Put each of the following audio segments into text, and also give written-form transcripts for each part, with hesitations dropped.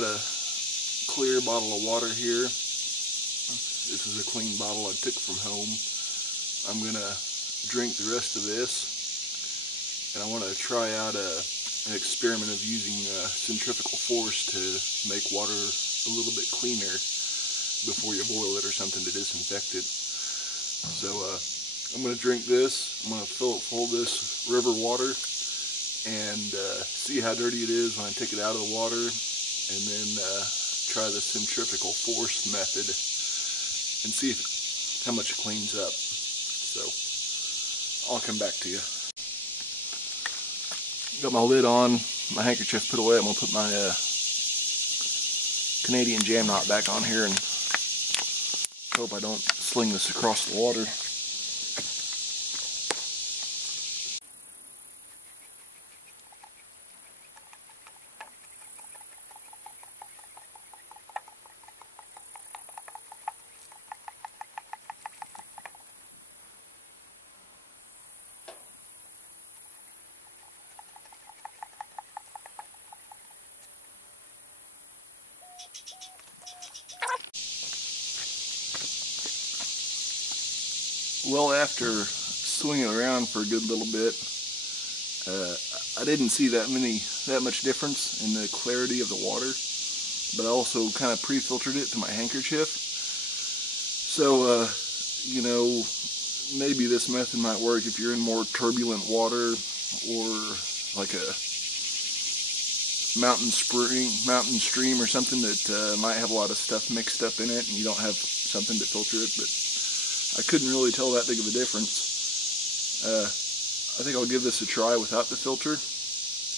got a clear bottle of water here. This is a clean bottle I took from home. I'm gonna drink the rest of this, and I want to try out an experiment of using centrifugal force to make water a little bit cleaner before you boil it or something to disinfect it. So I'm going to drink this. I'm going to fill it full of this river water and see how dirty it is when I take it out of the water, and then try the centrifugal force method and see how much it cleans up. So I'll come back to you. Got my lid on, my handkerchief put away. I'm going to put my Canadian jam knot back on here and hope I don't sling this across the water. Well, after swinging around for a good little bit, I didn't see that much difference in the clarity of the water, but I also kind of pre-filtered it to my handkerchief. So, you know, maybe this method might work if you're in more turbulent water, or like a mountain stream or something that might have a lot of stuff mixed up in it and you don't have something to filter it. But I couldn't really tell that big of a difference. I think I'll give this a try without the filter,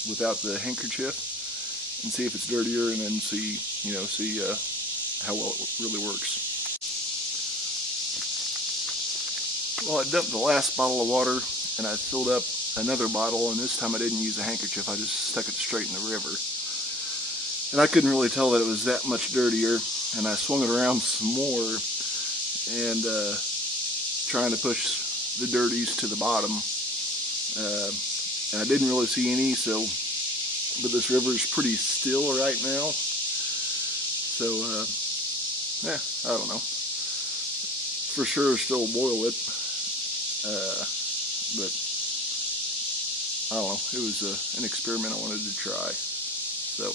without the handkerchief, and see if it's dirtier, and then see how well it really works. Well, I dumped the last bottle of water, and I filled up another bottle, and this time I didn't use a handkerchief. I just stuck it straight in the river. And I couldn't really tell that it was that much dirtier, and I swung it around some more, and trying to push the dirties to the bottom, and I didn't really see any. But this river is pretty still right now, so I don't know. For sure, still boil it, but I don't know. It was an experiment I wanted to try, so I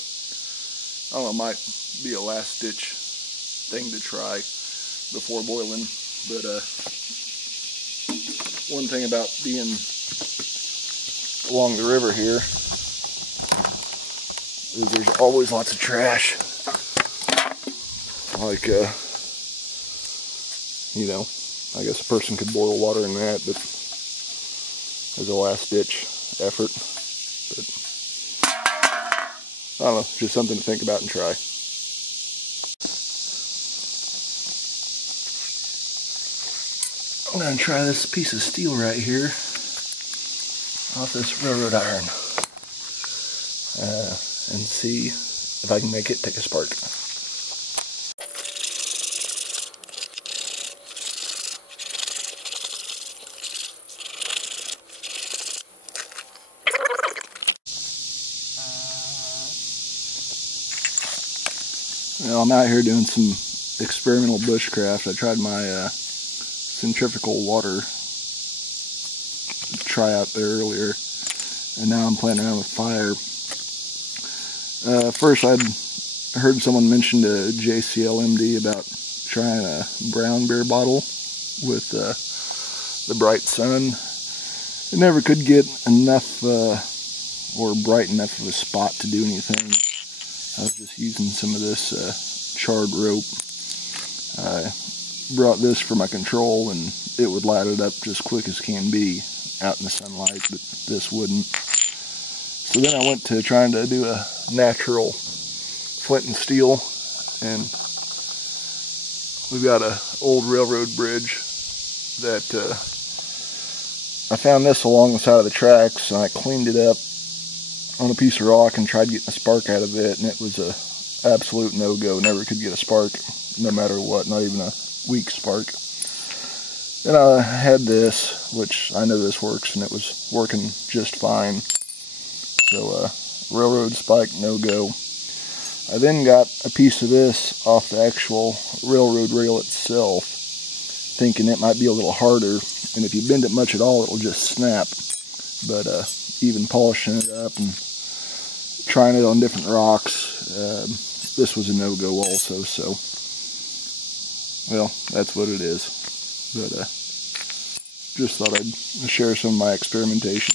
don't know. It might be a last-ditch thing to try before boiling, but one thing about being along the river here is there's always lots of trash. Like, you know, I guess a person could boil water in that, but as a last-ditch effort. But I don't know, just something to think about and try. I'm going to try this piece of steel right here off this railroad iron and see if I can make it take a spark. Well, I'm out here doing some experimental bushcraft. I tried my centrifugal water tryout there earlier, and now I'm playing around with fire. First, I'd heard someone mention to JCLMD about trying a brown beer bottle with the bright sun. It never could get enough or bright enough of a spot to do anything. I was just using some of this charred rope. I brought this for my control, and it would light it up just quick as can be out in the sunlight, but this wouldn't. So then I went to trying to do a natural flint and steel, and we've got an old railroad bridge that I found this along the side of the tracks, and I cleaned it up on a piece of rock and tried getting a spark out of it, and it was a absolute no-go. Never could get a spark, no matter what, not even a weak spark. Then I had this, which I know this works, and it was working just fine. So railroad spike, no-go. I then got a piece of this off the actual railroad rail itself, thinking it might be a little harder, and if you bend it much at all, it'll just snap. But even polishing it up and trying it on different rocks, this was a no-go also, so, well, that's what it is. But just thought I'd share some of my experimentation.